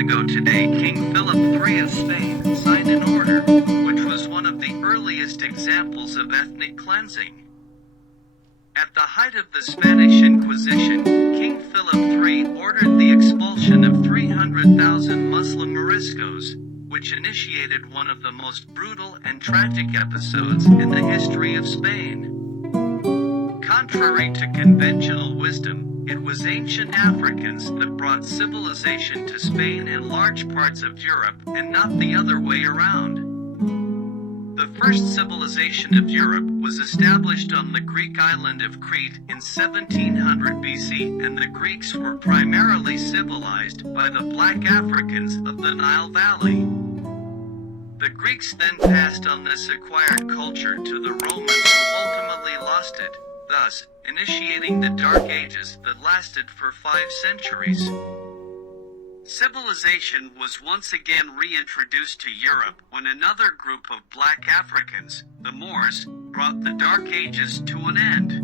ago today, King Philip III of Spain signed an order, which was one of the earliest examples of ethnic cleansing. At the height of the Spanish Inquisition, King Philip III ordered the expulsion of 300,000 Muslim Moriscos, which initiated one of the most brutal and tragic episodes in the history of Spain. Contrary to conventional wisdom, it was ancient Africans that brought civilization to Spain and large parts of Europe, and not the other way around. The first civilization of Europe was established on the Greek island of Crete in 1700 BC, and the Greeks were primarily civilized by the black Africans of the Nile Valley. The Greeks then passed on this acquired culture to the Romans, who ultimately lost it, thus initiating the Dark Ages that lasted for 5 centuries. Civilization was once again reintroduced to Europe when another group of black Africans, the Moors, brought the Dark Ages to an end.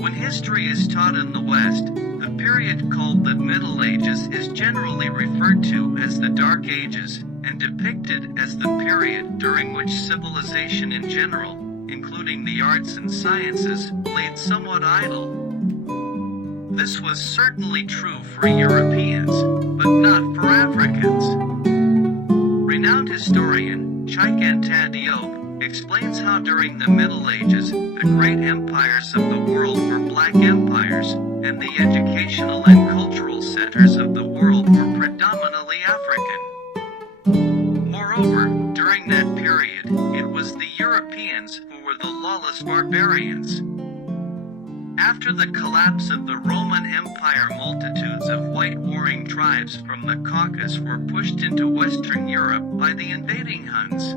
When history is taught in the West, the period called the Middle Ages is generally referred to as the Dark Ages, and depicted as the period during which civilization in general, including the arts and sciences, laid somewhat idle. This was certainly true for Europeans, but not for Africans. Renowned historian Chikantan Diop explains how during the Middle Ages, the great empires of the world were black empires, and the educational and cultural centers of the world were predominantly African. Moreover, during that period, it was the Europeans who were the lawless barbarians. After the collapse of the Roman Empire, multitudes of white warring tribes from the Caucasus were pushed into Western Europe by the invading Huns.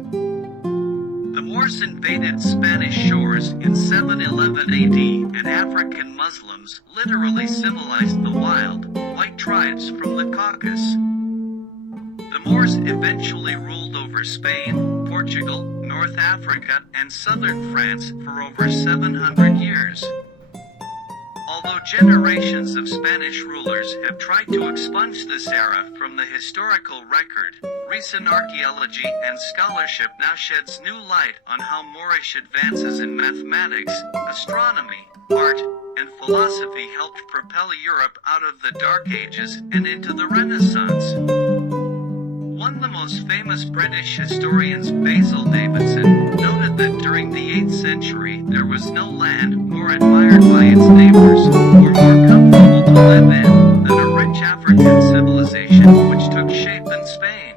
The Moors invaded Spanish shores in 711 AD, and African Muslims literally civilized the wild, white tribes from the Caucasus. The Moors eventually ruled over Spain, Portugal, North Africa, and southern France for over 700 years. Although generations of Spanish rulers have tried to expunge this era from the historical record, recent archaeology and scholarship now sheds new light on how Moorish advances in mathematics, astronomy, art, and philosophy helped propel Europe out of the Dark Ages and into the Renaissance. One of the most famous British historians, Basil Davidson, noted that during the 8th century there was no land more admired by its neighbors, or more comfortable to live in, than a rich African civilization which took shape in Spain.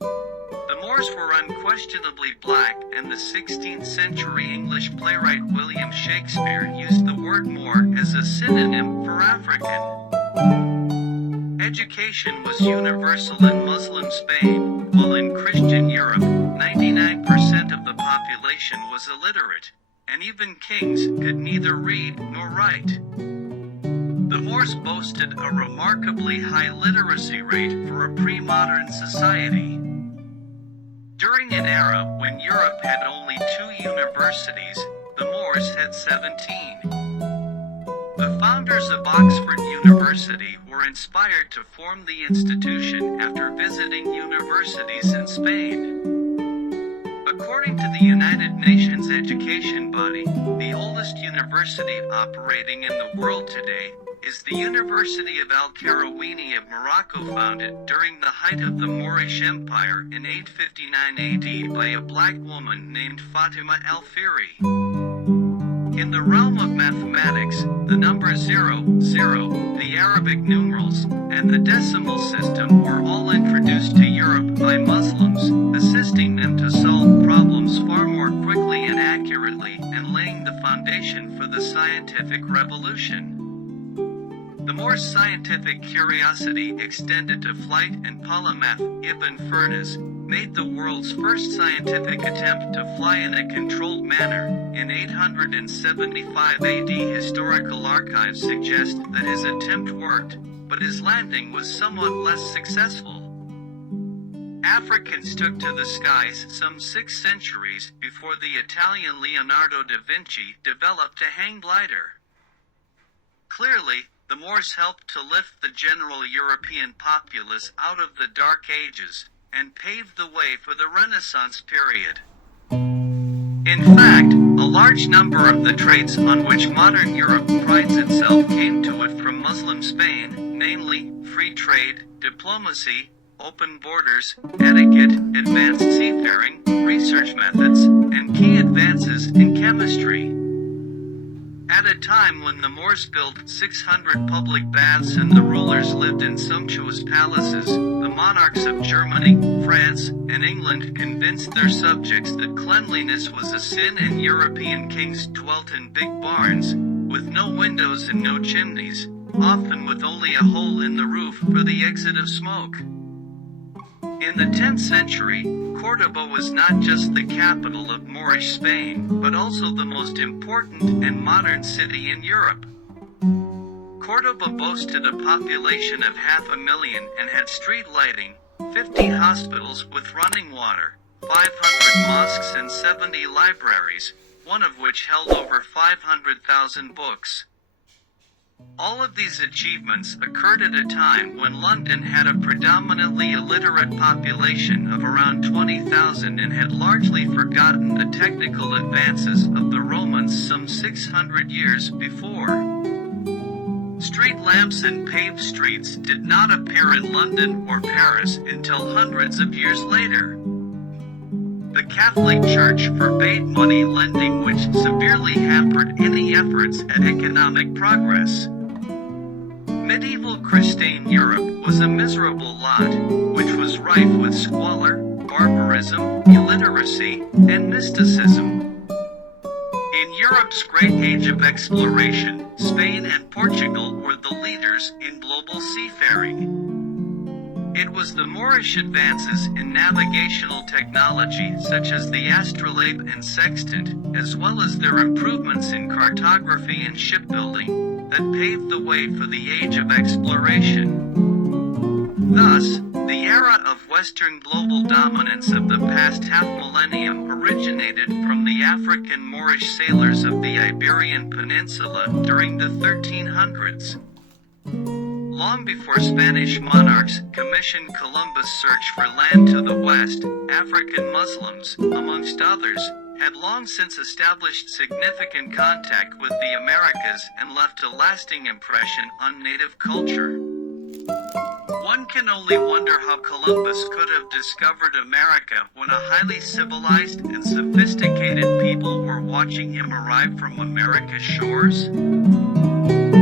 The Moors were unquestionably black, and the 16th century English playwright William Shakespeare used the word Moor as a synonym for African. Education was universal in Muslim Spain, while in Christian Europe, 99% of the population was illiterate, and even kings could neither read nor write. The Moors boasted a remarkably high literacy rate for a pre-modern society. During an era when Europe had only 2 universities, the Moors had 17. The founders of Oxford University were inspired to form the institution after visiting universities in Spain. According to the United Nations education body, the oldest university operating in the world today is the University of Al-Qarawiyyi of Morocco, founded during the height of the Moorish Empire in 859 AD by a black woman named Fatima al-Fihri. In the realm of mathematics, the number 0, 0, the Arabic numerals, and the decimal system were all introduced to Europe by Muslims, assisting them to solve problems far more quickly and accurately, and laying the foundation for the scientific revolution. The Moors' scientific curiosity extended to flight, and polymath Ibn Firnas made the world's first scientific attempt to fly in a controlled manner. In 875 AD, historical archives suggest that his attempt worked, but his landing was somewhat less successful. Africans took to the skies some 6 centuries before the Italian Leonardo da Vinci developed a hang glider. Clearly, the the Moors helped to lift the general European populace out of the Dark Ages, and paved the way for the Renaissance period. In fact, a large number of the traits on which modern Europe prides itself came to it from Muslim Spain, namely, free trade, diplomacy, open borders, etiquette, advanced seafaring, research methods, and key advances in chemistry. At a time when the Moors built 600 public baths and the rulers lived in sumptuous palaces, the monarchs of Germany, France, and England convinced their subjects that cleanliness was a sin, and European kings dwelt in big barns, with no windows and no chimneys, often with only a hole in the roof for the exit of smoke. In the 10th century, Cordoba was not just the capital of Moorish Spain, but also the most important and modern city in Europe. Cordoba boasted a population of 500,000 and had street lighting, 50 hospitals with running water, 500 mosques and 70 libraries, one of which held over 500,000 books. All of these achievements occurred at a time when London had a predominantly illiterate population of around 20,000 and had largely forgotten the technical advances of the Romans some 600 years before. Street lamps and paved streets did not appear in London or Paris until hundreds of years later. The Catholic Church forbade money lending, which severely hampered any efforts at economic progress. Medieval Christian Europe was a miserable lot, which was rife with squalor, barbarism, illiteracy, and mysticism. In Europe's great age of exploration, Spain and Portugal were the leaders in global seafaring. It was the Moorish advances in navigational technology such as the astrolabe and sextant, as well as their improvements in cartography and shipbuilding, that paved the way for the age of exploration. Thus, the era of Western global dominance of the past half-millennium originated from the African Moorish sailors of the Iberian Peninsula during the 1300s. Long before Spanish monarchs commissioned Columbus' search for land to the west, African Muslims, amongst others, had long since established significant contact with the Americas and left a lasting impression on native culture. One can only wonder how Columbus could have discovered America when a highly civilized and sophisticated people were watching him arrive from America's shores.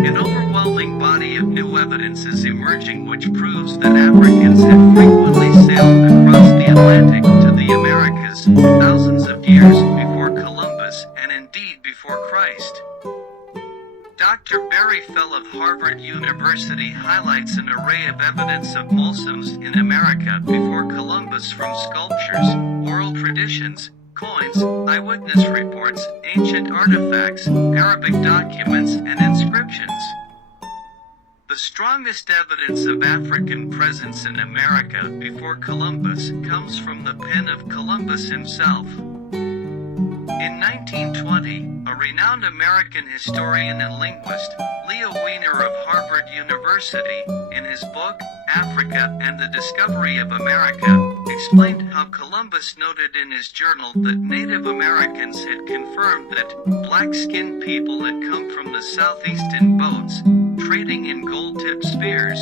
An overwhelming body of new evidence is emerging which proves that Africans had frequently sailed across the Atlantic to the Americas thousands of years before Columbus and indeed before Christ. Dr. Barry Fell of Harvard University highlights an array of evidence of Muslims in America before Columbus from sculptures, oral traditions, coins, eyewitness reports, ancient artifacts, Arabic documents, and inscriptions. The strongest evidence of African presence in America before Columbus comes from the pen of Columbus himself. In 1920, a renowned American historian and linguist, Leo Wiener of Harvard University, in his book, Africa and the Discovery of America, explained how Columbus noted in his journal that Native Americans had confirmed that black-skinned people had come from the southeast in boats, trading in gold-tipped spears.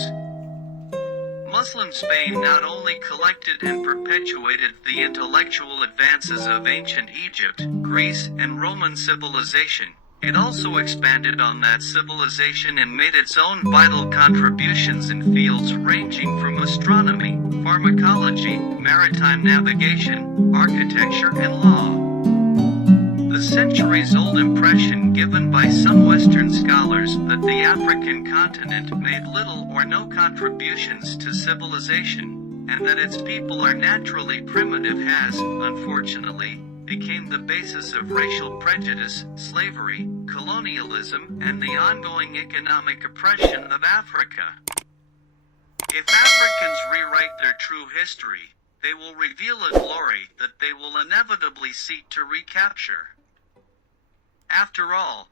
Muslim Spain not only collected and perpetuated the intellectual advances of ancient Egypt, Greece, and Roman civilization, it also expanded on that civilization and made its own vital contributions in fields ranging from astronomy, pharmacology, maritime navigation, architecture, and law. The centuries-old impression given by some Western scholars that the African continent made little or no contributions to civilization, and that its people are naturally primitive has, unfortunately, became the basis of racial prejudice, slavery, colonialism, and the ongoing economic oppression of Africa. If Africans rewrite their true history, they will reveal a glory that they will inevitably seek to recapture. After all,